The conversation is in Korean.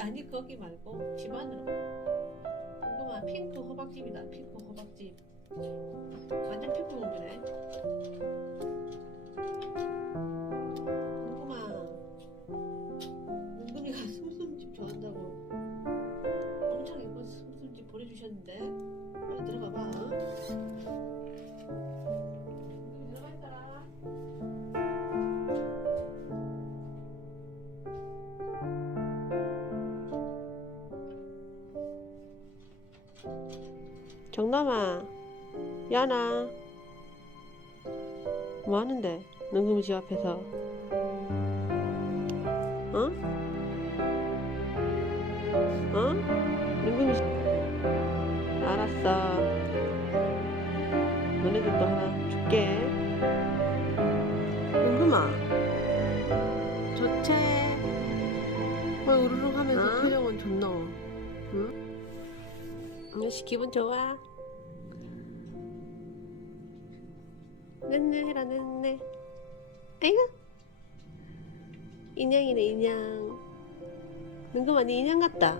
아니 거기 말고 집 안으로. 궁금한 핑크 호박집이다 핑크 호박집. 완전 핑크 공주네. 궁금한 궁금이가 숨숨집 좋아한다고 엄청 예쁜 숨숨집 보내주셨는데. 빨리 들어가 봐 정남아, 야나, 뭐 하는데? 능금이 집 앞에서, 어? 어? 능금이 집, 알았어. 너네들도 하나 줄게. 능금아, 좋지? 왜 우르르 하면서 어? 표정은 좋노? 응? 역시 기분 좋아. 네네 해라 네네. 아이고. 인형이네 인형. 능금아 네 인형 같다.